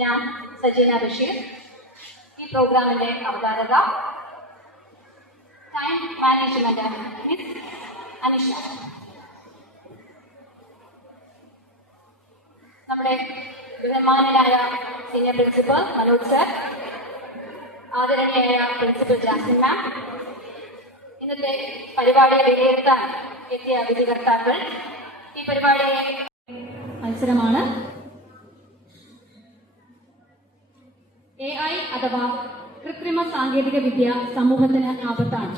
ഞാൻ സജീന ബഷീർ, ഈ പ്രോഗ്രാമിന്റെ അവതാരക. Time management miss Anisha. നമ്മുടെ ബഹുമാന്യനായ സീനിയർ പ്രിൻസിപ്പൽ മനോജ് സർ, ആദരണീയായ പ്രിൻസിപ്പൽ ജാസ്മിൻ മാം, ഇന്നത്തെ പരിപാടിയെ വിലയിരുത്താൻ എത്തിയ വിധികർത്താക്കൾ, ഈ പരിപാടിയെ മത്സരമാണ്. AI അഥവാ കൃത്രിമ സാങ്കേതിക വിദ്യ സമൂഹത്തിന് ആപത്താണ്.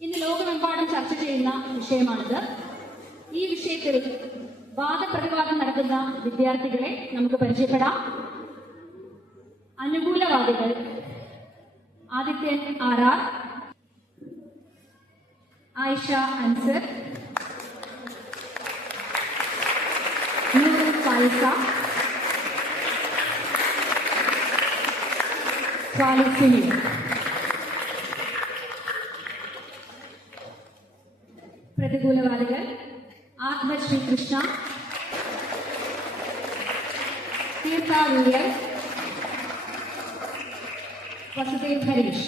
ഇന്ന് ലോകമെമ്പാടും ചർച്ച ചെയ്യുന്ന വിഷയമാണിത്. ഈ വിഷയത്തിൽ വാദപ്രതിവാദം നടത്തുന്ന വിദ്യാർത്ഥികളെ നമുക്ക് പരിചയപ്പെടാം. അനുകൂലവാദികൾ: ആദിത്യൻ RR, ആയിഷ അൻസർ, നൂറുൽ ഫായിസ, സ്വാലിസിനി. പ്രതികൂലവാദികൾ: ആത്മ ശ്രീകൃഷ്ണ, തീർത്ഥ വിയൽ, വസുദേവ് ഹരീഷ്.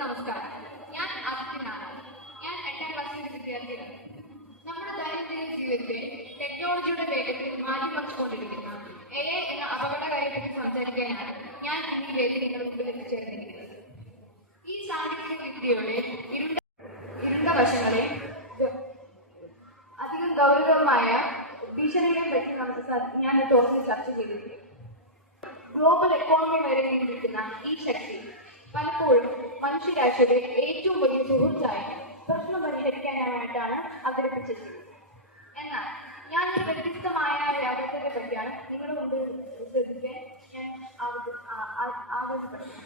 നമസ്കാരം, ഞാൻ ആദിത്യനാണ്. ഞാൻ 8ാം ക്ലാസ്സിലെ വിദ്യാർത്ഥിയാണ്. നമ്മുടെ ദൈനംദിന ജീവിതത്തെ ടെക്നോളജിയുടെ പേരിൽ മാറ്റിമറിച്ചുകൊണ്ടിരിക്കുന്ന AI എന്ന അപകടകാരിയെ സംസാരിക്കാനാണ് ഞാൻ ഈ വേദി നിങ്ങളുടെ മുമ്പിൽ എത്തിച്ചേർന്നിരിക്കുന്നത്. ഈ സാങ്കേതിക വിദ്യയുടെ ഇരുണ്ട വശങ്ങളെ അധികം ഗൗരവമായ ഭീഷണികളെ പറ്റി ഞാൻ ഈ ടോപ്പിൽ ചർച്ച ചെയ്തിരിക്കുന്നു. ഗ്ലോബൽ എക്കോണമി വരെ നിയന്ത്രിക്കുന്ന ഈ ശക്തി പലപ്പോഴും മനുഷ്യരാശിയുടെ ഏറ്റവും വലിയ സുഹൃത്തായി പ്രശ്നം പരിഹരിക്കാനായിട്ടാണ് അവതരിപ്പിച്ചിട്ടുള്ളത്. എന്നാൽ ഞാൻ ഒരു വ്യത്യസ്തമായ യാഥാർത്ഥ്യത്തെ പറ്റിയാണ് നിങ്ങളുടെ മുമ്പിൽ ശ്രദ്ധിക്കാൻ ഞാൻ ആവശ്യപ്പെടുന്നത്.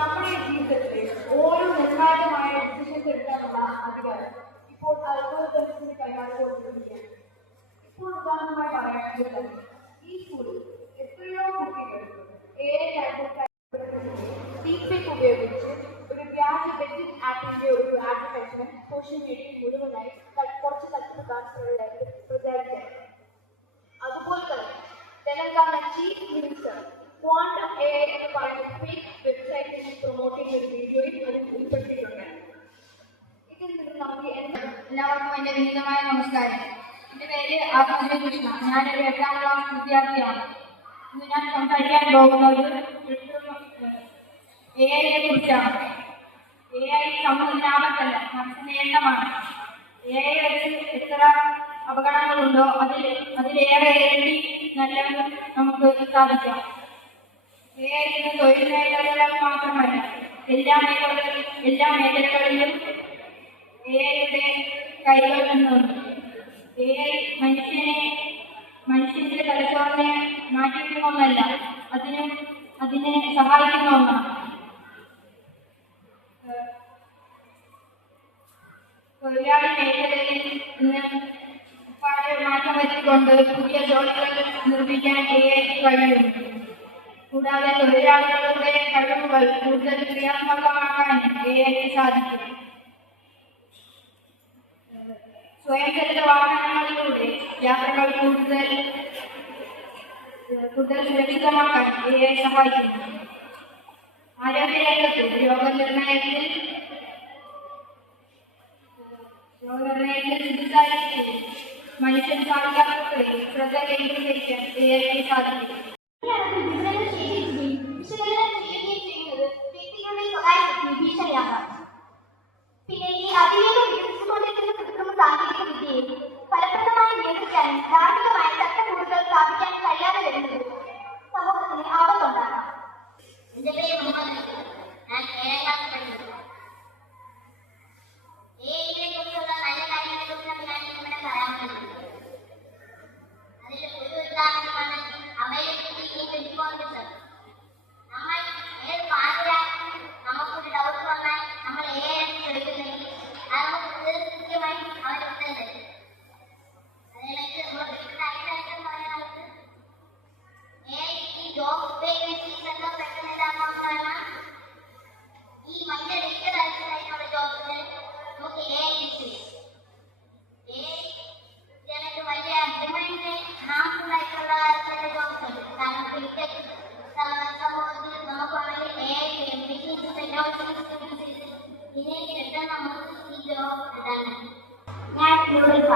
നമ്മുടെ ജീവിതത്തിലെ ഓരോ നിർണായകമായ ഡിസിഷൻസ് എടുക്കാനുള്ള അധികാരം ഇപ്പോൾ അൽഗോരിതംസിന് കൈമാറിക്കൊണ്ടിരിക്കുകയാണ്. ഇപ്പോൾ ഉദാഹരണമായി പറയുകയാണെങ്കിൽ ഈ സ്കൂളിൽ എത്രയോ കുട്ടികൾ AI ഡീപ്ഫേക്ക് ഉപയോഗിച്ച് ഒരു വ്യാജ ബെറ്റിംഗ് ആപ്പിന്റെ ഒരു അഡ്വർടൈസ്മെന്റ് സോഷ്യൽ മീഡിയയിൽ മുഴുവനായി കുറച്ച് തട്ടിപ്പുകാർ പ്രചാരിക്കുകയാണ്. അതുപോലെ തന്നെ Telangana chief minister quantum AI എന്ന് പറയുന്ന ഫേക്ക് വെബ്സൈറ്റിൽ പ്രൊമോട്ട് ചെയ്യുന്ന ഒരു വീഡിയോയിൽ അത് ഉൾപ്പെടുത്തിയിട്ടുണ്ട്. ഇതിൽ നിന്ന് നമുക്ക് എല്ലാവർക്കും എന്റെ വിനീതമായ നമസ്കാരം. എന്റെ പേര് ആത്മശ്രീകൃഷ്ണ. ഞാനൊരു 8ാം ക്ലാസ് വിദ്യാർത്ഥിയാണ്. ഇന്ന് ഞാൻ സംസാരിക്കാൻ പോകുന്നത് AI കുറിച്ചാണ്. AI സമൂഹത്തിന് ആപത്തല്ല, മറിച്ച് നേട്ടമാണ്. AI വെച്ച് എത്ര അപകടങ്ങളുണ്ടോ അതിലേറെ ഇരട്ടി നല്ല നമുക്ക് സാധിക്കാം. AI തൊഴിൽ മേഖലകൾ മാത്രമല്ല, എല്ലാ മേഖലകളിലും AI കൈകൾ നിന്നുണ്ട്. AI മനുഷ്യന്റെ തലച്ചോറിനെ മാറ്റിവെക്കുന്ന ഒന്നല്ല, അതിനെ സഹായിക്കുന്ന ഒന്നാണ്. തൊഴിലാളി മേഖലയിൽ ഇന്ന് മാറ്റം വരുത്തിക്കൊണ്ട് പുതിയ ജോലികൾ നിർമ്മിക്കാൻ AI കഴിയുന്നു. കൂടാതെ തൊഴിലാളികളുടെ കഴിവുകൾ കൂടുതൽ ക്രിയാത്മകമാക്കാൻ AI സാധിക്കും. സ്വയംചലിത വാഹനങ്ങളിലൂടെ യാത്രകൾ കൂടുതൽ സുരക്ഷിതമാക്കാൻ AI സഹായിക്കുന്നു. ആരോഗ്യരംഗത്ത് രോഗനിർണയത്തിൽ ചികിത്സയിൽ മനുഷ്യൻ സാധിക്കാത്തവരെ ശ്രദ്ധ കേന്ദ്രീകരിക്കാൻ AI സാധിക്കും. പിന്നെ ഈ അതിവേഗം വികസിച്ചുകൊണ്ടിരിക്കുന്ന കൃത്രിമ സാങ്കേതിക വിദ്യയെ ഫലപ്രദമായി നിയന്ത്രിക്കാനും ധാർമ്മികമായ ചട്ടക്കൂടുകൾ സ്ഥാപിക്കാൻ കഴിയാതെ വരുന്നത് സമൂഹത്തിന് ആപത്തുണ്ടാകാം. എന്റെ പേര് മുഹമ്മദ്. ഞാൻ 7ാം ക്ലാസ് പഠിക്കുന്നു. AI കുറിച്ചുള്ള നല്ല കാര്യങ്ങളെക്കുറിച്ചാണ് ഞാൻ ഇവിടെ പറയാൻ പോകുന്നത്. അതിൽ ഒരു ഉദാഹരണമാണ് അവൈലബിലിറ്റി ഇൻ 24/7. നമ്മൾ ഏത് പാർട്ടിയിലാണെങ്കിലും നമുക്കൊരു ഡൗട്ട് വന്നാൽ നമ്മൾ AI എടുക്കുന്നെങ്കിൽ അത് നമുക്ക് കൃത്യമായി അവർ ഉത്തരം തരും. അതിലേക്ക് നമ്മൾ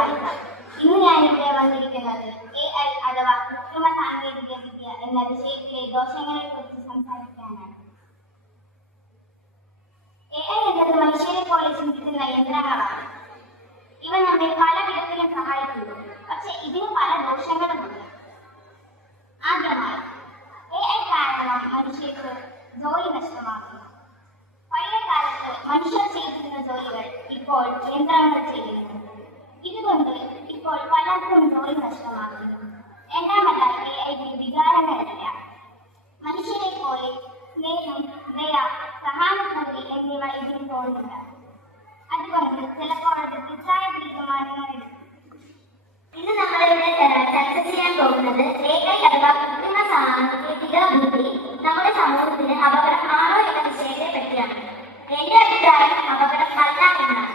വായിക്കാം. ഇന്ന് ഞാനിവിടെ വന്നിരിക്കുന്നത് AI അഥവാ കൃത്രിമ സാങ്കേതിക വിദ്യ എന്ന വിഷയത്തിലെ ദോഷങ്ങളെ കുറിച്ച് സംസാരിക്കാനാണ്. AI എന്നത് മനുഷ്യരെ പോലെ ചിന്തിക്കുന്ന യന്ത്രങ്ങളാണ്. ഇവ നമ്മെ പല വിധത്തിലും സഹായിക്കുന്നു. പക്ഷെ ഇതിന് പല ദോഷങ്ങളുമുണ്ട്. ആദ്യമായി AI കാരണം മനുഷ്യർക്ക് ജോലി നഷ്ടമാകുന്നു. പഴയ കാലത്ത് മനുഷ്യർ ചെയ്തിരുന്ന ജോലികൾ ഇപ്പോൾ യന്ത്രങ്ങൾ ചെയ്യുന്നു. ഇതുകൊണ്ട് ഇപ്പോൾ പലർക്കും ജോലി നഷ്ടമാകുന്നു. രണ്ടാമതായി AI വികാരങ്ങളില്ല. മനുഷ്യരെ പോലെ സ്നേഹം, ദയ, സഹാനുഭൂതി എന്നിവ ഇതിന് തോന്നുന്നില്ല. അതുകൊണ്ട് ചിലപ്പോൾ അത് തെറ്റായ തീരുമാനങ്ങൾ എടുക്കും. ഇന്ന് നമ്മളിവിടെ ചർച്ച ചെയ്യാൻ പോകുന്നത് AI അഥവാ കൃത്രിമ സാങ്കേതിക ബുദ്ധി നമ്മുടെ സമൂഹത്തിന് അപകടമാണോ എന്ന വിഷയത്തെ പറ്റിയാണ്. എന്റെ അഭിപ്രായം അപകടം അല്ല എന്നാണ്.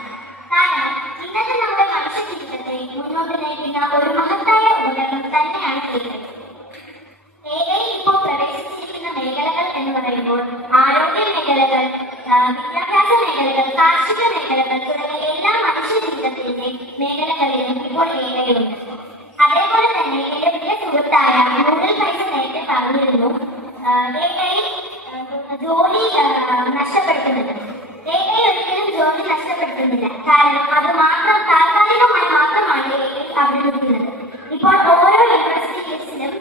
കാരണം ഇന്നത്തെ നമ്മുടെ മനുഷ്യ ജീവിതത്തെ മുന്നോട്ട് നയിക്കുന്ന ഒരു മഹത്തായ ഉപകരണം തന്നെയാണ് AI. ഇപ്പോൾ പ്രവേശിച്ചിരിക്കുന്ന മേഖലകൾ എന്ന് പറയുമ്പോൾ ആരോഗ്യ മേഖലകൾ, വിദ്യാഭ്യാസ മേഖലകൾ, കാർഷിക മേഖലകൾ തുടങ്ങിയ എല്ലാ മനുഷ്യ ജീവിതത്തിന്റെ മേഖലകളിലും ഇപ്പോൾ AI ഉണ്ട്. അതേപോലെ തന്നെ എന്റെ പ്രിയ സുഹൃത്തായ നൂറിൽ പൈസ നേരത്തെ പറഞ്ഞിരുന്നു, AI ജോലി നഷ്ടപ്പെടുത്തുന്നുണ്ട്. AI ഒരിക്കലും ജോലി നഷ്ടപ്പെടുത്തുന്നില്ല. കാരണം അത് മാത്രം താൽക്കാലികമായി മാത്രമാണ് AI അഭിനയിക്കുന്നത്. ഇപ്പോൾ ഓരോ യൂണിവേഴ്സിറ്റീസിലും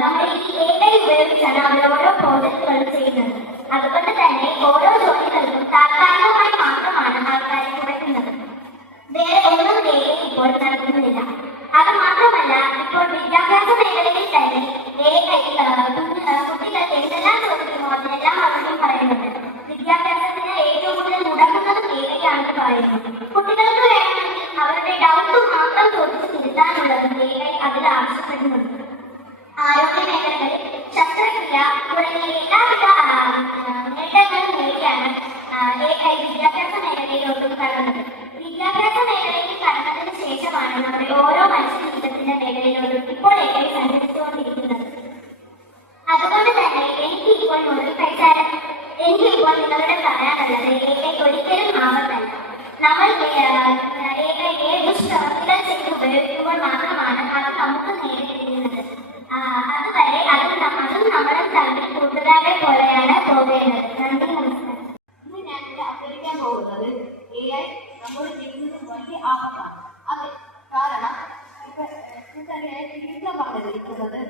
നമ്മൾ ഈ AI ഉപയോഗിച്ചാണ് അവർ ഓരോ പ്രോജക്റ്റുകളും ചെയ്യുന്നത്. അതുകൊണ്ട് തന്നെ ഓരോ ജോലികൾക്കും താൽക്കാലികമായി മാത്രമാണ് ആൾക്കാരെ കുറയ്ക്കുന്നത്. വേറെ ഒന്നും AI ഇപ്പോൾ നടക്കുന്നില്ല. അത് മാത്രമല്ല, ഇപ്പോൾ വിദ്യാഭ്യാസ മേഖലയിൽ തന്നെ AI കുട്ടികൾ എന്തെല്ലാം ചോദിക്കുമോ അതിനെല്ലാം അവരും പറയുന്നുണ്ട്. വിദ്യാഭ്യാസത്തിന് ഏറ്റവും കൂടുതൽ മുടക്കുന്നതും AI ആണെന്ന് പറയുന്നു. കുട്ടികൾക്ക് വേണമെങ്കിൽ അവരുടെ ഡൗട്ട് മാത്രം ചോദിച്ചു തിരുത്താനുള്ളതും AI അതിൽ ആവശ്യപ്പെടുന്നുണ്ട്. ആരോഗ്യ മേഖലകളിൽ ശസ്ത്രക്രിയ തുടങ്ങിയ എല്ലാവിധ നേട്ടങ്ങളും നേടിയാണ് AI വിദ്യാഭ്യാസ മേഖലയിലോട്ടും കടന്നത്. വിദ്യാഭ്യാസ മേഖലയിൽ കടന്നതിന് ശേഷമാണ് നമ്മുടെ ഓരോ മനുഷ്യ ജീവിതത്തിന്റെ മേഖലയിലോട്ടും ഇപ്പോൾ AI സഞ്ചരിച്ചുകൊണ്ടിരിക്കുന്നത്. അതുകൊണ്ട് തന്നെ എനിക്കിപ്പോൾ നിങ്ങളുടെ പറയാനുള്ളത് AI ഒരിക്കലും ആപത്തല്ല. നമ്മൾ AI ദുഷ്പ്രവർത്തികൾ ചെയ്ത് ഉപയോഗിക്കുമ്പോൾ മാത്രമാണ് അത് നമുക്ക് നേരിട്ടിരിക്കുന്നത്. അതുവരെ അതും നമ്മളെ തമ്മിൽ കൂട്ടുകാരെ പോലെയാണ് പോകേണ്ടത്. നന്ദി, നമസ്കാരം. ഇന്ന് ഞാനിവിടെ അവതരിക്കാൻ പോകുന്നത് AI നമ്മുടെ ജീവിതത്തിൽ വലിയ ആപത്താണ്. അതെ, കാരണം ചികിത്സ പറഞ്ഞിരിക്കുന്നത്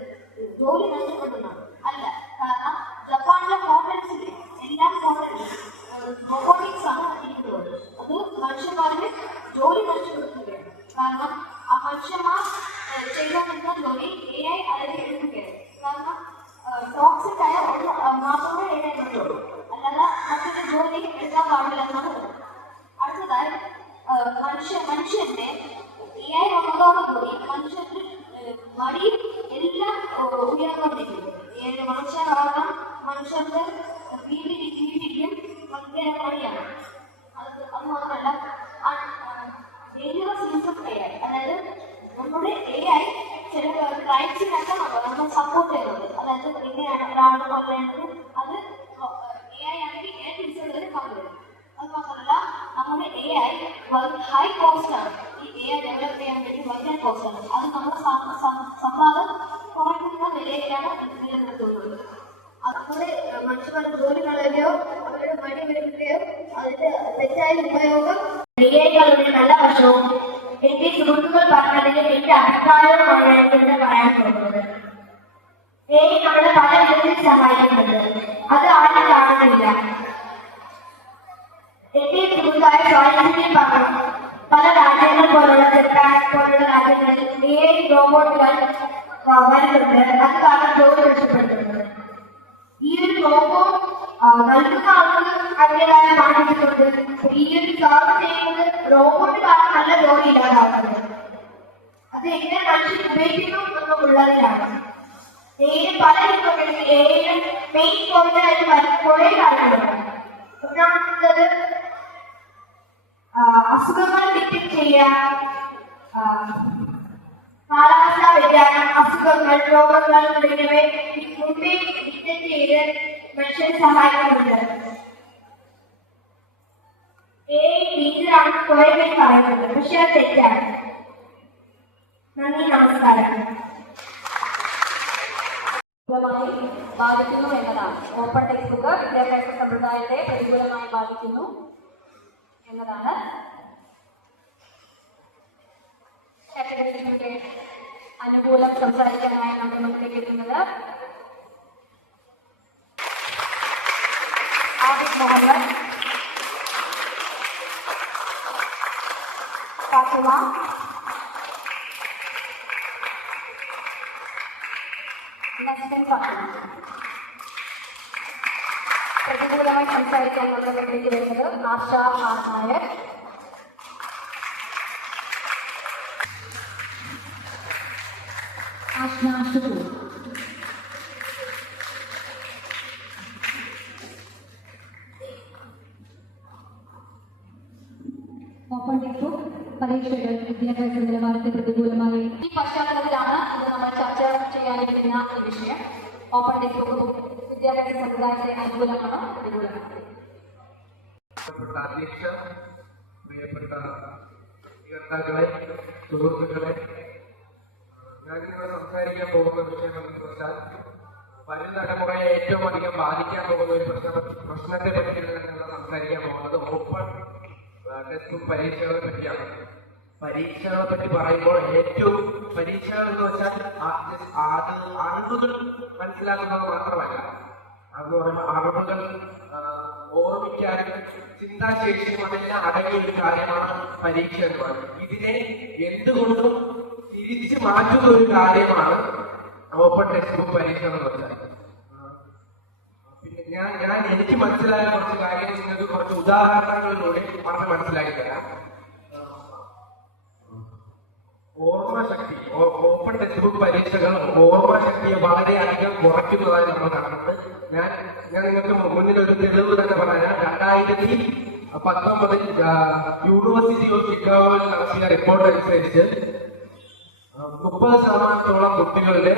ജോലി നഷ്ടപ്പെടുന്നതാണ്. അല്ല, കാരണം ജപ്പാനിലെ കോൺഫറൻസിൽ എല്ലാ കോൺഫറൻസും റോബോട്ടിക്സ് ആണ് ഇരിക്കുന്നത്. അത് മനുഷ്യന്മാരുടെ ജോലി നഷ്ടപ്പെടുത്തുകയാണ്. കാരണം ആ മനുഷ്യന്മാർ ചെയ്തുകൊണ്ടിരുന്ന ജോലി AI അതിൽ എടുക്കുകയാണ്. കാരണം ടോക്സിക് ആയ ഒന്ന് മാത്രമേ AI പറ്റുള്ളൂ. അല്ലാതെ മറ്റൊരു ജോലി എടുക്കാൻ പാടില്ല എന്നാണ്. അടുത്തതായി മനുഷ്യന്റെ AI വന്നതോടുകൂടി മനുഷ്യന്റെ മടി എല്ലാം ഉയർന്നുകൊണ്ടിരിക്കുന്നു. മനുഷ്യ കാരണം മനുഷ്യന്റെ വീട്ടിലും ഭയങ്കര മടിയാണ്. അത് മാത്രമല്ല, ഡെയിലിവേഴ്സ് യൂസ് ഓഫ് AI, അതായത് നമ്മുടെ AI ചില ക്രൈംസിനൊക്കെ നമ്മൾ സപ്പോർട്ട് ചെയ്യുന്നുണ്ട്. അതായത് എങ്ങനെയാണ് ഒരാൾ കൊല്ലേണ്ടത്, അത് AI ആണെങ്കിൽ ഏത് ദിവസം പങ്കുവരും. അത് മാത്രമല്ല, നമ്മുടെ AI ഹൈ കോസ്റ്റ് ആണ്. ഈ AI ഡെവലപ്പ് ചെയ്യാൻ വേണ്ടി വലിയ കോസ്റ്റ് ആണ്. അത് നമ്മുടെ സമ്പാദം കുറയ്ക്കുന്ന നിലയിലാണ് നിലനിർത്തുന്നത്. അതുപോലെ മനുഷ്യരുടെ ജോലി കളയുകയോ അവരുടെ മടി വരുത്തുകയോ അതിന്റെ തെറ്റായ ഉപയോഗം AI നല്ല വശവും എന്റെ സുഹൃത്തുക്കൾ പറഞ്ഞതിന് എന്റെ അഭിപ്രായവുമാണ് എനിക്കിവിടെ പറയാൻ പോകുന്നത്. AI നമ്മളെ പല വിധത്തിൽ സഹായിക്കുന്നുണ്ട്. അത് ആരും കാണുന്നില്ല. എന്റെ സുഹൃത്തായ സ്വാതന്ത്ര്യം പറഞ്ഞു, പല രാജ്യങ്ങൾ പോലുള്ള ജപ്പാൻ പോലുള്ള രാജ്യങ്ങളിൽ AI റോബോട്ടുകൾ വരുന്നുണ്ട്. അത് കാരണം ജോലി രക്ഷപ്പെടുത്തുന്നത്. ഈ ഒരു റോബോട്ട് നൽകുന്ന ആളുകൾ അതിൻ്റെതായ മാനസികമുണ്ട്. ഈ ഒരു ജോബ് ചെയ്യുന്നത് റോബോട്ട് കാരണം നല്ല ജോലി ഇല്ലാതാവുന്നത്. അത് എങ്ങനെ മനുഷ്യൻ ഉപയോഗിക്കുന്നു എന്നുള്ളതിലാണ്. AI പല രൂപങ്ങളിൽ AI മെയിൻ പോയിന്റായിട്ട് കുറെ കാര്യങ്ങളുണ്ട്. ഒന്നാമത്തത് അസുഖങ്ങൾ ഡിറ്റക്ട് ചെയ്യുക, കാലാവസ്ഥാ വ്യതിയാനം, അസുഖങ്ങൾ, രോഗങ്ങൾ തുടങ്ങിയവയെ മുമ്പേ ഡിറ്റക്ട് ചെയ്ത് മനുഷ്യനെ സഹായിക്കുന്നുണ്ട്. AI ടീച്ചറാണ് കുറെ പേര് പറയുന്നത്, പക്ഷെ അത് തെറ്റാണ്. നന്ദി, നമസ്കാരം. ബാധിക്കുന്നു എന്നതാണ്. ഓപ്പൺ ടെക്സ്റ്റ് ബുക്ക് വിദ്യാഭ്യാസ സമ്പ്രദായത്തെ പ്രതികൂലമായി ബാധിക്കുന്നു എന്നതാണ്. അനുകൂലം സംസാരിക്കാനായി നമ്മുടെ മുന്നിലേക്ക് എത്തുന്നത് ആബിദ് മുഹമ്മദ്, ഫാത്തിമ, നസ്രിൻ ഫാത്തിമ. പ്രതികൂലമായി സംസാരിക്കാൻ നമ്മുടെ മുന്നിലേക്ക് വരുന്നത് Asha Nair, Ashna Shukoor. Open text book പരീക്ഷകൾ വിദ്യാഭ്യാസ നിലവാരത്തെ പ്രതികൂലമായി. ഈ പശ്ചാത്തലത്തിലാണ് ഇത് നമ്മൾ ചർച്ച ചെയ്യാനിരിക്കുന്ന ഈ വിഷയം. ഓപ്പൺ ടെക്സ്റ്റ് ബുക്ക് വിദ്യാഭ്യാസ സമ്പ്രദായത്തെ അനുകൂലമാണോ പ്രതികൂലമാണോ? അധ്യക്ഷ, പ്രിയപ്പെട്ട വിദ്യാർത്ഥികളെ, സുഹൃത്തുക്കളെ, ഞാനിവിടെ സംസാരിക്കാൻ പോകുന്ന വിഷയം എന്ന് വെച്ചാൽ വരും തലമുറയെ ഏറ്റവും അധികം ബാധിക്കാൻ പോകുന്ന ഒരു പ്രശ്നത്തെ പറ്റിയാണ് ഞങ്ങൾ സംസാരിക്കാൻ പോകുന്നത്. ഓപ്പൺ ടെക്സ്റ്റ് ബുക്ക് പരീക്ഷകളെ പറ്റിയാണ്. പരീക്ഷകളെ പറ്റി പറയുമ്പോൾ ഏറ്റവും പരീക്ഷകൾ എന്ന് വെച്ചാൽ അറിവുകൾ മനസ്സിലാക്കുന്നത് മാത്രമല്ല, അതെന്ന് പറയുമ്പോൾ അറിവുകൾ ഓർമ്മിക്കാനും ചിന്താശേഷിയും അതെല്ലാം അടങ്ങിയ ഒരു കാര്യമാണ് പരീക്ഷ എന്ന് പറയുന്നത്. ഇതിനെ എന്തുകൊണ്ടും തിരിച്ചു മാറ്റുന്ന ഒരു കാര്യമാണ് ഓപ്പൺ ടെക്സ്റ്റ് ബുക്ക് പരീക്ഷ എന്ന് വെച്ചാൽ. പിന്നെ ഞാൻ എനിക്ക് മനസ്സിലായ കുറച്ച് കാര്യങ്ങൾ നിങ്ങൾക്ക് കുറച്ച് ഉദാഹരണങ്ങളിലൂടെ പറഞ്ഞ് മനസ്സിലാക്കി തരാം. ഓർമ്മശക്തി, ഓപ്പൺ ടെക്സ്റ്റ് ബുക്ക് പരീക്ഷകൾ ഓർമ്മശക്തിയെ വളരെയധികം കുറയ്ക്കുന്നതായി നമ്മൾ കാണുന്നത്. ഞാൻ നിങ്ങൾക്ക് മുന്നിൽ ഒരു തെളിവ് തന്നെ പറയാം. 2019 യൂണിവേഴ്സിറ്റി ഓഫ് ചിക്കാഗോയിൽ നടത്തിയ റിപ്പോർട്ട് അനുസരിച്ച് 30% കുട്ടികളുടെ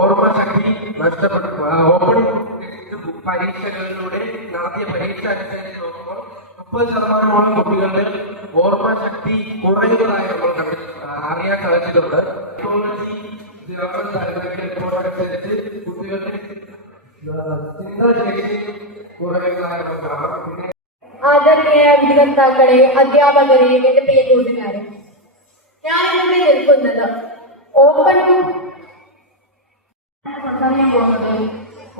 ഓർമ്മശക്തി നഷ്ടപ്പെട്ടു. ഓപ്പൺ പരീക്ഷകളിലൂടെ നടത്തിയ പരീക്ഷ അനുസരിച്ച് നോക്കുമ്പോൾ 30% കുട്ടികളുടെ ഓർമ്മശക്തി കുറയുന്നതായി നമ്മൾ അറിയാൻ സാധിച്ചിട്ടുണ്ട്. റിപ്പോർട്ട് അനുസരിച്ച് കുട്ടികളുടെ ചിന്താശേഷി കുറയുന്നതായി നമ്മൾ കാണാം. പിന്നെ ആദരണീയ വിധികർത്താക്കളെ, അധ്യാപകരെ, എന്റെ പ്രിയ കൂട്ടുകാരെ, ഞാനിവിടെ നിൽക്കുന്നത് ഓപ്പൺ സംസാരിക്കാൻ പോകുന്നത്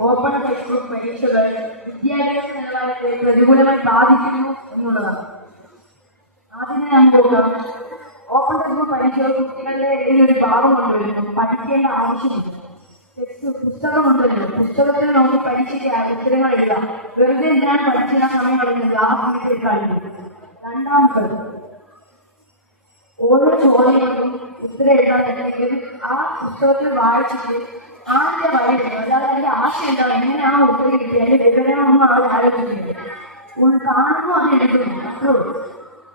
ഓപ്പൺ ടെക്സ്റ്റ് ബുക്ക് പരീക്ഷകൾ വിദ്യാഭ്യാസ നിലവാരത്തെ പ്രതികൂലമായി ബാധിക്കുന്നു എന്നുള്ളതാണ്. ആദ്യമേ ഞാൻ പോകാം. ഓപ്പൺ ടെക്സ്റ്റ് ബുക്ക് പരീക്ഷകൾ കുട്ടികളുടെ ഒരു ഭാഗം കൊണ്ടുവരുന്നു. പഠിക്കേണ്ട ആവശ്യമില്ല. പുസ്തകം കൊണ്ടുവരുന്നു. പുസ്തകത്തിൽ നമുക്ക് പരീക്ഷയ്ക്ക് ഉത്തരങ്ങൾ എഴുതാം. വെറുതെ എന്തിനാണ് പഠിച്ചിരുന്ന സമയം കളയുന്നത്? ആ സമയത്ത് കളിക്കും. രണ്ടാമത്തത്, ഓരോ ചോദ്യങ്ങൾക്കും ഉത്തരം എഴുതാന്നുണ്ടെങ്കിൽ ആ പുസ്തകത്തിൽ വായിച്ചിട്ട് ആദ്യ വഴി, അതായത് അതിന്റെ ആശയം എന്താണ്, എങ്ങനെയാണ് ഉത്തരം കിട്ടിയത്, അതിന്റെ വിവരണമൊന്നും ആൾ ആലോചിക്കുന്നത്, കാണുന്നു അത് എടുക്കുന്നു. അത്രേ.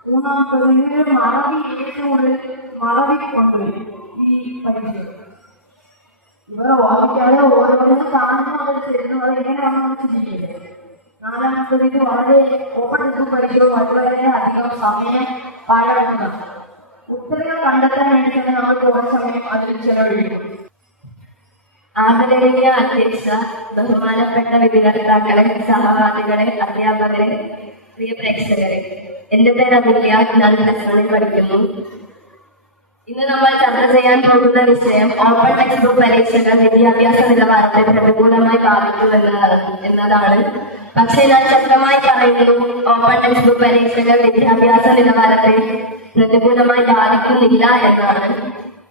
മൂന്നാമത്തത്, ഇങ്ങനൊരു മറവി, ഏറ്റവും കൂടുതൽ മറവി കൊണ്ടുവരും ഈ പരീക്ഷ. ഇവർ ഓർമ്മിക്കാതെ ഓരോന്നും കാണുന്നു, അത് തരുന്നു, അത് എങ്ങനെയാണെന്ന് ചിന്തിക്കുന്നത്. നാലാമത്തത്, ഇത് വളരെ ഓപ്പൺ ടെക്സ്റ്റ് ബുക്ക് പരീക്ഷകൾ വളരെയധികം സമയം പാഴാക്കുന്നതാണ്. ഉത്തരങ്ങൾ കണ്ടെത്താൻ വേണ്ടി തന്നെ നമ്മൾ കുറേ സമയം അതിൽ ചെലവഴിക്കും. ആദരണീയ അധ്യക്ഷ, ബഹുമാനപ്പെട്ട വിധികർത്താക്കളെ, സഹപാഠികളെ, അധ്യാപകരെ, പ്രിയ പ്രേക്ഷകരെ, എന്റെ പേര് അഭില്യ. ഞാൻ +1 പഠിക്കുന്നു. ഇന്ന് നമ്മൾ ചർച്ച ചെയ്യാൻ പോകുന്ന വിഷയം ഓപ്പൺ ടെക്സ്റ്റ് ബുക്ക് പരീക്ഷകൾ വിദ്യാഭ്യാസ നിലവാരത്തെ പ്രതികൂലമായി എന്നതാണ്. പക്ഷേ ഞാൻ ശക്തമായി പറയുന്നു, ഓപ്പൺ ടെക്സ്റ്റ് ബുക്ക് പരീക്ഷകൾ വിദ്യാഭ്യാസ നിലവാരത്തെ പ്രതികൂലമായി ബാധിക്കുന്നില്ല എന്നാണ്.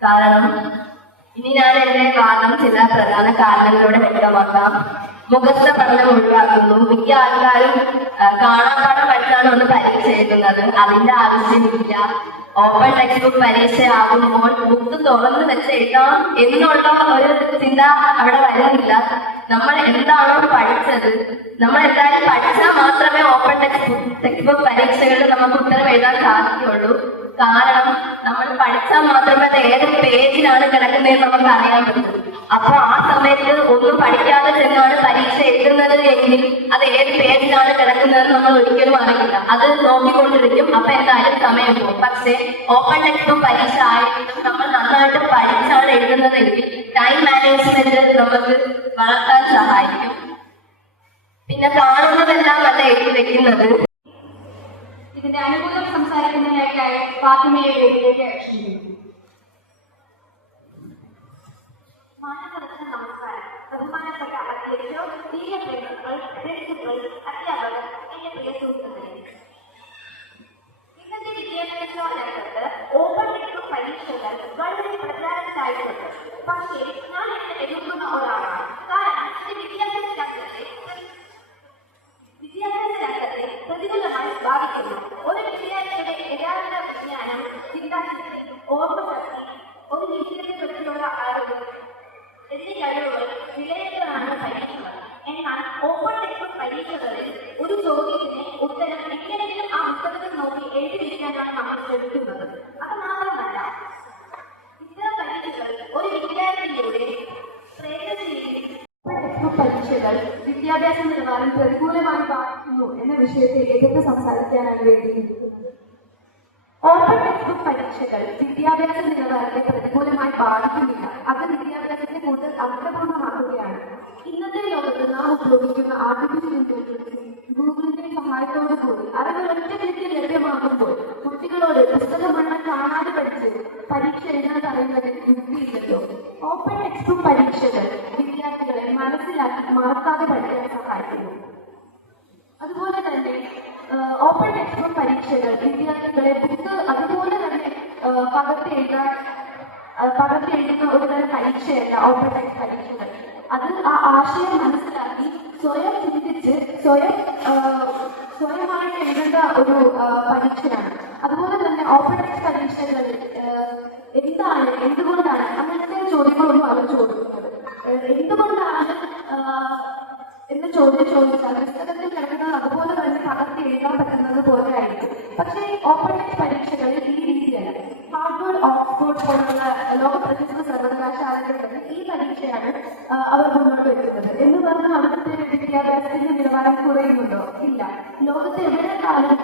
കാരണം ഇനി ഞാൻ എന്റെ ചില പ്രധാന കാരണങ്ങളോടെ വ്യക്തമാക്കാം. മുഖസ്ഥ പഠനം ഒഴിവാക്കുന്നു. മിക്ക ആൾക്കാരും കാണാപ്പാഠം പഠിച്ചാണ് ഒന്ന് പരീക്ഷ എഴുതുന്നത്. അതിന്റെ ആവശ്യമില്ല. ഓപ്പൺ ടെക്സ്റ്റ് ബുക്ക് പരീക്ഷ ആകുമ്പോൾ ബുക്ക് തുറന്ന് വെച്ച് എഴുതാം എന്നുള്ള ഒരു ചിന്ത അവിടെ വരുന്നില്ല. നമ്മൾ എന്താണോ പഠിച്ചത്, നമ്മൾ എന്തായാലും പഠിച്ചാൽ മാത്രമേ ഓപ്പൺ ടെക്സ്റ്റ് ബുക്ക് പരീക്ഷകളിൽ നമുക്ക് ഉത്തരം എഴുതാൻ സാധിക്കുള്ളൂ. കാരണം നമ്മൾ പഠിച്ചാൽ മാത്രമേ അത് ഏത് പേജിലാണ് കിടക്കുന്നതെന്ന് നമുക്ക് അറിയാൻ പറ്റും. അപ്പൊ ആ സമയത്ത് ഒന്നും പഠിക്കാതെ ചെന്നാണ് പരീക്ഷ എഴുതുന്നത് എങ്കിൽ അത് ഏത് പേജിലാണ് കിടക്കുന്നതെന്ന് നമ്മൾ ഒരിക്കലും അറിയില്ല. അത് നോക്കിക്കൊണ്ടിരിക്കും. അപ്പൊ എന്തായാലും സമയം പോകും. പക്ഷേ ഓപ്പൺ ടെക്സ്റ്റ് ബുക്ക് പരീക്ഷ ആയിട്ടും നമ്മൾ നന്നായിട്ട് പഠിച്ചാണ് എഴുതുന്നതെങ്കിൽ ടൈം മാനേജ്മെന്റ് നമുക്ക് വളർത്താൻ സഹായിക്കും. പിന്നെ കാണുന്നതെല്ലാം അല്ല എഴുതി വെക്കുന്നത്. ഇതിന്റെ അനുകൂലം സംസാരിക്കുന്നതിനായി ഫാത്തിമയെ വേദിയിലേക്ക് ക്ഷണിക്കുന്നു. മാനവർക്ക് നമസ്കാരം. ബഹുമാനപ്പെട്ട അധ്യക്ഷ, പ്രിയ പ്രേക്ഷകർ, രക്ഷിതാക്കൾ, അധ്യാപകർ, എന്റെ പ്രിയ സുഹൃത്തുക്കളെ, ഇന്നത്തെ വിദ്യാഭ്യാസ രംഗത്ത് ഓപ്പൺ ടെക്സ്റ്റ് ബുക്ക് പരീക്ഷകൾ വളരെ പ്രചാരത്തിലായിട്ടുണ്ട്. പക്ഷേ ഞാൻ ഇതിനെ എതിർക്കുന്ന ഒരാളാണ്. കാരണം ഇത് വിദ്യാഭ്യാസ രംഗത്തെ പ്രതികൂലമായി ബാധിക്കുന്നു. ഒരു വിദ്യാർത്ഥിയുടെ യഥാർത്ഥ വിജ്ഞാനം, ചിന്താശക്തി, ഓർമ്മശക്തി, ഒരു വിഷയത്തെ പറ്റിയുള്ള അറിവ് എന്നീ കഴിവുകൾ വിലയിരുത്തലാണ് പരീക്ഷകൾ. എന്നാൽ ഓപ്പൺ ടെക്സ്റ്റ് ബുക്ക് പരീക്ഷകളിൽ ഒരു ചോദ്യത്തിന് ഉത്തരം എങ്ങനെയെങ്കിലും ആ പുസ്തകത്തിൽ നോക്കി എഴുതിയിരിക്കാനാണ് നമ്മൾ ശ്രമിക്കുന്നത്. അത് മാത്രമല്ല, ഇത്തരം പരീക്ഷകൾ ഒരു വിദ്യാർത്ഥിയുടെ പരീക്ഷകൾ വിദ്യാഭ്യാസ നിലവാരം പ്രതികൂലമായി ബാധിക്കുന്നു എന്ന വിഷയത്തെ എതിർത്ത് സംസാരിക്കാനാണ് വേണ്ടിയിരിക്കുന്നത്. ഓപ്പൺ ടെക്സ്റ്റ് ബുക്ക് പരീക്ഷകൾ വിദ്യാഭ്യാസ നിലവാരത്തെ പ്രതികൂലമായി ബാധിക്കുന്നില്ല. അത് വിദ്യാഭ്യാസത്തെ കൂടുതൽ അർത്ഥപൂർണ്ണമാക്കുകയാണ്. ഇന്നത്തെ ലോകത്ത് നാം ഉപയോഗിക്കുന്ന ആർട്ടിഫിഷ്യൽ ഇന്റലിജൻസും ഗൂഗിളിന്റെ സഹായത്തോടു കൂടി അറിവ് ഒറ്റ ക്ലിക്കിൽ ലഭ്യമാകുമ്പോൾ കുട്ടികളോട് പുസ്തകം മണ്ണം കാണാതെ പഠിച്ച് പരീക്ഷ എഴുതാൻ പറയുന്നതിൽ യുക്തിയില്ലല്ലോ. ഓപ്പൺ ടെക്സ്റ്റ് ബുക്ക് പരീക്ഷകൾ വിദ്യാർത്ഥികളെ മനസ്സിലാക്കി മറക്കാതെ പഠിക്കാൻ സഹായിക്കുന്നു. അതുപോലെ തന്നെ ഓപ്പൺ ടെക്സ്റ്റ് ബുക്ക് പരീക്ഷകൾ വിദ്യാർത്ഥികളെ ബുക്ക് അതുപോലെ തന്നെ പകർത്തിയെഴുതുന്ന ഒരു തരം പരീക്ഷയല്ല ഓപ്പൺ ടെക്സ്റ്റ് പരീക്ഷകൾ. അത് ആ ആശയം മനസ്സിലാക്കി സ്വയം ചിന്തിച്ച് സ്വയമായിട്ട് എഴുതേണ്ട ഒരു പരീക്ഷയാണ്. അതുപോലെ തന്നെ ഓപ്പൺ ടെക്സ്റ്റ് പരീക്ഷകളിൽ എന്തുകൊണ്ടാണ് അങ്ങനത്തെ ചോദ്യങ്ങളൊന്നും അവർ ചോദിക്കുന്നത്. എന്തുകൊണ്ടാണ് എന്ന് ചോദിച്ചാൽ പുസ്തകത്തിൽ കിടക്കുന്നത് അതുപോലെ തന്നെ പകർത്തി എഴുതാൻ പറ്റുന്നത് പോലെ ആയിരിക്കും. പക്ഷേ ഓപ്പൺ ടെക്സ്റ്റ് പരീക്ഷകളിൽ ഈ രീതിയല്ല. ഹാർഡ്വേർഡ്, ഓക്സ്ഫോർഡ് പോലുള്ള ലോക പ്രസിദ്ധ സർവകലാശാലകളിൽ നിന്ന് ഈ പരീക്ഷയാണ് അവർ മുന്നോട്ട് വെക്കുന്നത്. എന്ന് പറഞ്ഞാൽ അവിടുത്തെ വിദ്യാഭ്യാസത്തിന്റെ നിലവാരം കുറയുന്നുണ്ടോ? ഇല്ല. ലോകത്തെ എവിടെക്കാലം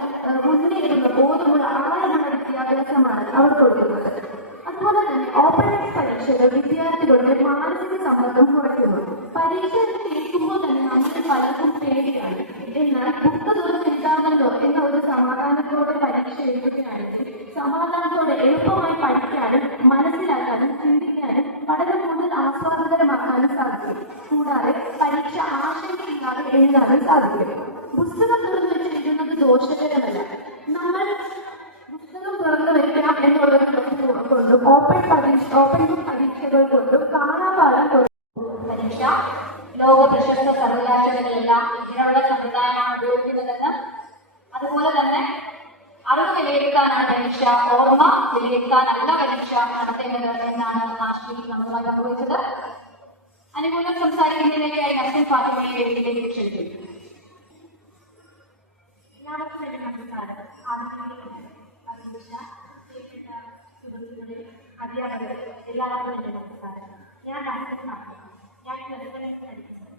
മുന്നേറുന്ന ബോധമുള്ള ആഴമുള്ള വിദ്യാഭ്യാസമാണ് അവർ കൊടുക്കുന്നത്. അതുപോലെ തന്നെ ഓപ്പൺ ടെക്സ്റ്റ് പരീക്ഷകൾ വിദ്യാർത്ഥികളുടെ മാനസിക സമ്മർദ്ദം കുറയ്ക്കുന്നു. പരീക്ഷ കേൾക്കുമ്പോൾ തന്നെ നമുക്ക് പലർക്കും പേടിയാണ്. എന്നാൽ ബുക്ക് തുറന്ന് എഴുതാമല്ലോ എന്ന ഒരു സമാധാനത്തോടെ പരീക്ഷ എഴുതുകയാണെങ്കിൽ സമാധാനത്തോടെ എളുപ്പമായി പഠിക്കാനും മനസ്സിലാക്കാനും ചിന്തിക്കാനും പഠനം കൂടുതൽ ആസ്വാദകരമാക്കാനും സാധിക്കും. കൂടാതെ പരീക്ഷ ആശങ്കയില്ലാതെ എഴുതാനും സാധിക്കും. പുസ്തകം തുറന്നു വെച്ചിരിക്കുന്നത് ദോഷകരമല്ല. നമ്മൾ പുസ്തകം തുറന്നു വെക്കണം എന്നുള്ളത് കൊണ്ടും ഓപ്പൺ ബുക്ക് പരീക്ഷകൾ കൊണ്ടും കാണാപാഠം പരീക്ഷ ലോക പ്രശസ്ത സർവകലാശാലകളെല്ലാം ഇതിനുള്ള സംവിധാനമാണ് ഉപയോഗിക്കുന്നതെന്ന്, അതുപോലെ തന്നെ അറിവ് വിലയിരുത്താനാണ് പരീക്ഷ, ഓർമ്മ വിലയിരുത്താനല്ല പരീക്ഷ നടത്തേണ്ടത് എന്നാണ് മാഷ്ടി നമ്മളുമായി പങ്കുവച്ചത്. അനുകൂലം സംസാരിക്കുന്നതിലേക്കായി നസ്രിൻ ഫാത്തിമയെ വേദിയിലേക്ക് ക്ഷണിക്കുന്നു. എല്ലാവർക്കും വേണ്ടി നമസ്കാരം. സുഹൃത്തുക്കളെ, അധ്യാപകർ, എല്ലാവർക്കും വേണ്ടി നമസ്കാരം. ഞാൻ നസ്രിൻ ഫാത്തിമ. ഞാൻ പഠിക്കുന്നത്.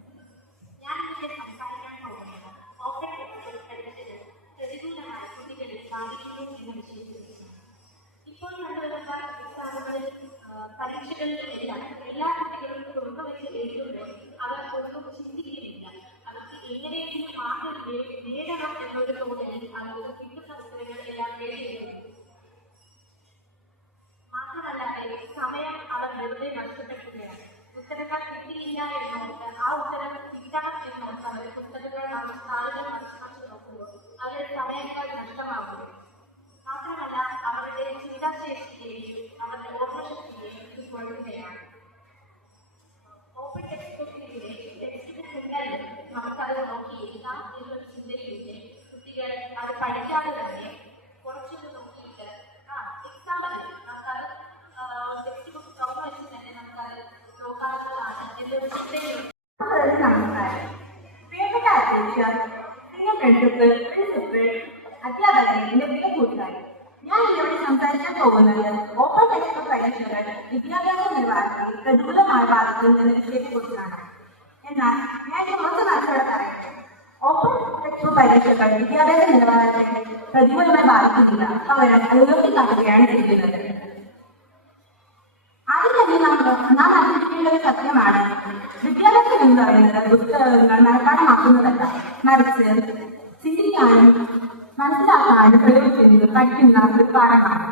ഞാൻ ഇവിടെ സംസാരിക്കാൻ പോകുന്നത് ഓപ്പൺ ടെക്സ്റ്റ് ബുക്ക് പരീക്ഷകൾ പ്രതികൂലമായ കുട്ടികളിൽ ബാധിക്കുന്നു എന്ന വിഷയത്തിലാണ്. ഇപ്പോൾ കണ്ടുവരുന്ന എക്സാമുകളിൽ പരീക്ഷകളിലെല്ലാം എല്ലാ കുട്ടികളും തുറന്നു വെച്ച് എഴുതുമ്പോൾ അവർ ഒന്നും ചിന്തിക്കുന്നില്ല. അവർക്ക് എങ്ങനെയെങ്കിലും മാർക്ക് നേടണം എന്നൊരു തോന്നലിൽ അവർ കിട്ടുന്ന ഉത്തരങ്ങളെല്ലാം നേടിയിരുന്നു. മാത്രമല്ല, സമയം അവർ വെറുതെ നഷ്ടപ്പെടുത്തുകയാണ്. പുസ്തകങ്ങൾ കിട്ടിയില്ല എന്നോർത്ത് ആ ഉത്തരം കിട്ടണം എന്നോർത്ത് അവർ പുസ്തകങ്ങൾ നാളുകൾ മറിച്ച് നോക്കുമ്പോൾ അവരുടെ സമയങ്ങൾ നഷ്ടമാകുന്നു. മാത്രമല്ല, അവരുടെ ചിന്താശേഷിയെയും അവരുടെ ഓർമ്മശക്തിയെയും ഇത് കുറയ്ക്കുകയാണ്. ഓപ്പൺ ടെക്സ്റ്റ് ബുക്ക് പോകുന്നത് ഓപ്പൺ ടെക്സ്റ്റ് പരീക്ഷകൾ വിദ്യാഭ്യാസ നിലവാരത്തെ പ്രതികൂലമായി ബാധിക്കുന്ന വിഷയത്തെക്കുറിച്ചാണ്. എന്നാൽ ഞാൻ കുറച്ച് മനസ്സിലൂടെ പറയട്ടെ. ഓപ്പൺ ടെക്സ്റ്റ് പരീക്ഷകൾ വിദ്യാഭ്യാസ നിലവാരത്തെ പ്രതികൂലമായി ബാധിക്കുന്നില്ല, പകരം അത് ഉയർത്തിക്കാട്ടുകയാണ് ചെയ്യുന്നത്. ആദ്യം തന്നെ നാം അറിഞ്ഞിരിക്കേണ്ട ഒരു സത്യമാണ്, വിദ്യാഭ്യാസം എന്ന് പറയുന്നത് പുസ്തകങ്ങൾ മനഃപ്പാഠമാക്കുന്നതല്ല, മറിച്ച് ചിന്തിക്കാനും മനസ്സിലാക്കാനും പ്രയോഗിക്കുന്നത് പഠിക്കുന്ന ഒരു പാഠമാണ്.